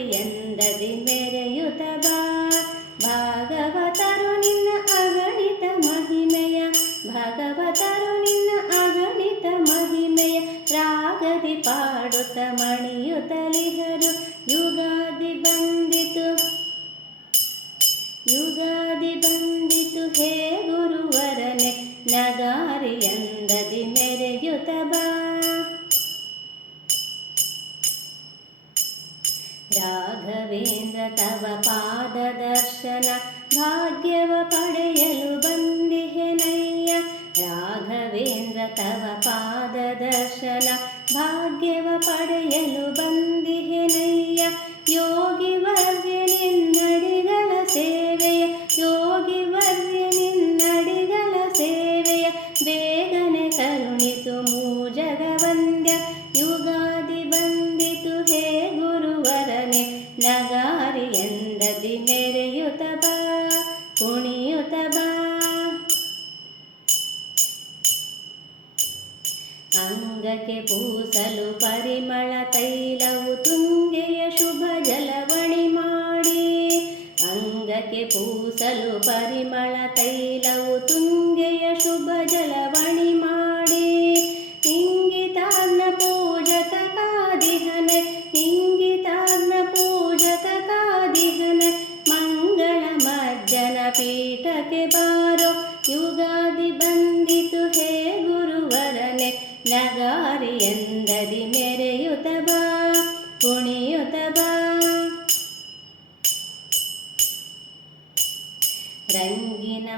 ಎಂದದಿ ಮೆರೆಯುತ ಭಾಗವತರು ನಿನ್ನ ಅಗಣಿತ ಮಹಿಮೆಯ ಭಗವತರು ನಿನ್ನ ಅಗಣಿತ ಮಹಿಮೆಯ ರಾಗದಿ ಪಾಡುತ್ತ ಮಣಿಯುತ್ತಲಿಹರು. ಯು ರಾಘವೇಂದ್ರ ತವ ಪಾದದರ್ಶನ ಭಾಗ್ಯವ ಪಡೆಯಲು ಬಂದಿಹೆನಯ್ಯ ರಾಘವೇಂದ್ರ ತವ ಪಾದದರ್ಶನ ಭಾಗ್ಯವ ಪಡೆಯಲು ಬಂದಿಹೆನಯ್ಯ ಯೋಗಿವ ಅಂಗಕ್ಕೆ ಪೂಸಲು ಪರಿಮಳ ತೈಲವು ತುಂಗೆಯ ಶುಭ ಜಲವಣಿ ಮಾಡಿ. ಅಂಗಕ್ಕೆ ಪೂಸಲು ಪರಿಮಳ ತೈಲವು ತುಂಗೆಯ ಶುಭ ಜಲ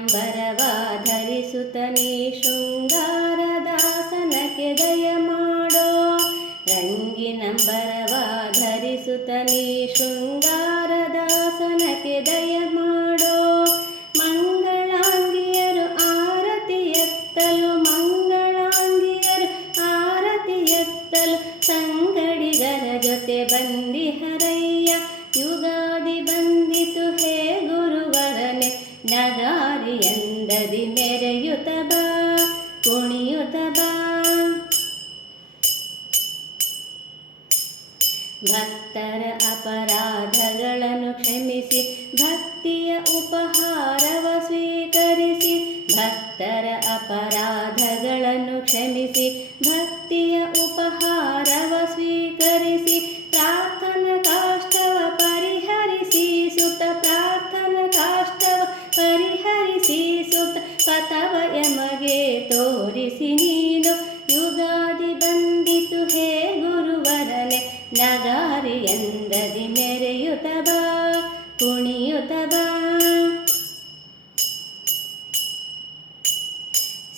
ದಿಗಂಬರವಾ ಧರಿಸುತ್ತನೇ ಶೃಂಗಾರದಾಸನಕ್ಕೆ ದಯ ಮಾಡೋ ರಂಗಿನಂಬರವ ಧರಿಸುತ್ತನೇ ಭಕ್ತರ ಅಪರಾಧಗಳನ್ನು ಕ್ಷಮಿಸಿ, ಭಕ್ತಿಯ ಉಪಹಾರವ ಸ್ವೀಕರಿಸಿ, ಭಕ್ತರ ಅಪರಾಧಗಳನ್ನು ಕ್ಷಮಿಸಿ, ಭಕ್ತಿಯ ಉಪಹಾರವ ಸ್ವೀಕರಿಸಿ, ಪ್ರಾರ್ಥನಾ ಕಾಷ್ಟವ ಪರಿಹರಿಸಿ, ಸುತ ಪ್ರಾರ್ಥನಾ ಕಾಷ್ಟವ ಪರಿಹರಿಸಿ, ಸುತ ಪಥವ ಯಮ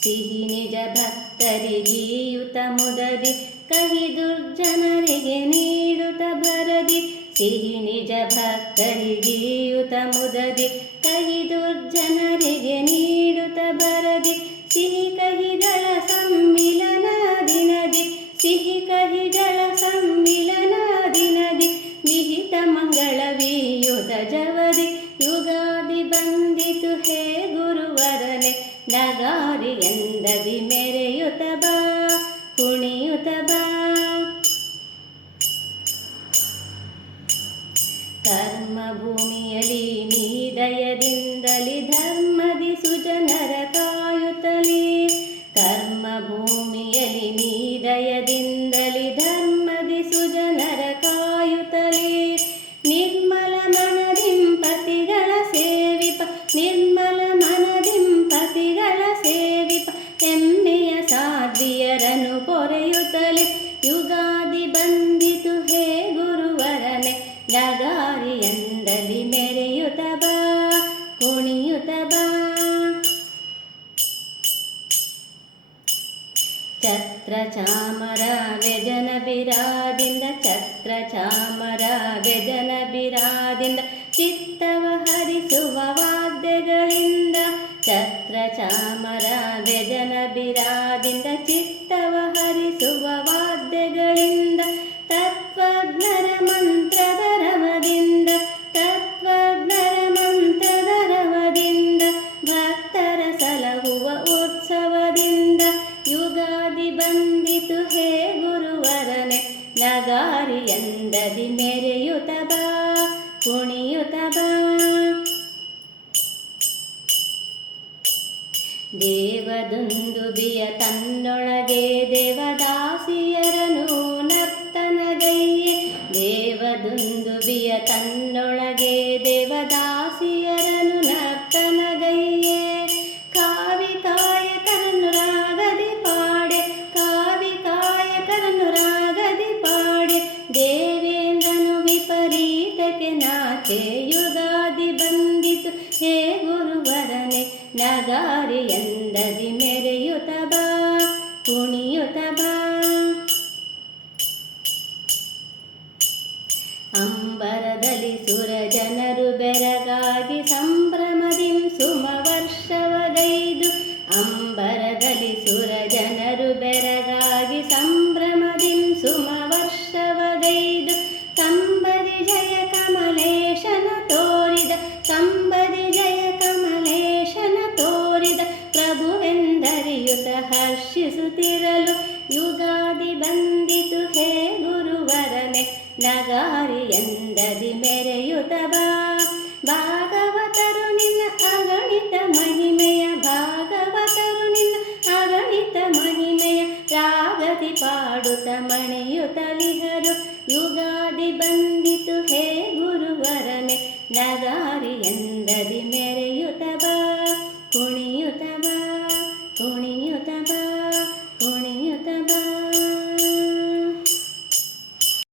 ಸಿಹಿ ನಿಜ ಭಕ್ತರಿಗೀಯುತ ಮುದದಿ, ಕಹಿ ದುರ್ಜನರಿಗೆ ನೀಡುತ್ತ ಬರದಿ. ಸಿಹಿ ನಿಜ ಭಕ್ತರಿಗೀಯುತ ಮುದದಿ, ಕಹಿ ದುರ್ಜನರಿಗೆ ನೀ चत्र चामरा व्यजनविरादि छत्र चामरा व्यजनबिरादि पुण्यतबा। देवदुन्दुबिय ತನ್ನೊಳಗೆ ದೇವದ ಅಂಬರದಲ್ಲಿ अम्बरलि सुर जनरु संभ्रमबिंसुमै ಕಂಬದಿ ಜಯ ಕಮಲೇಶನ ತೋರಿದ ಕಂಬದಿ ಜಯ ಕಮಲೇಶನ ತೋರಿದ. ಪ್ರಭುವೆಂದರಿಯುತ ಹರ್ಷಿಸುತ್ತಿರ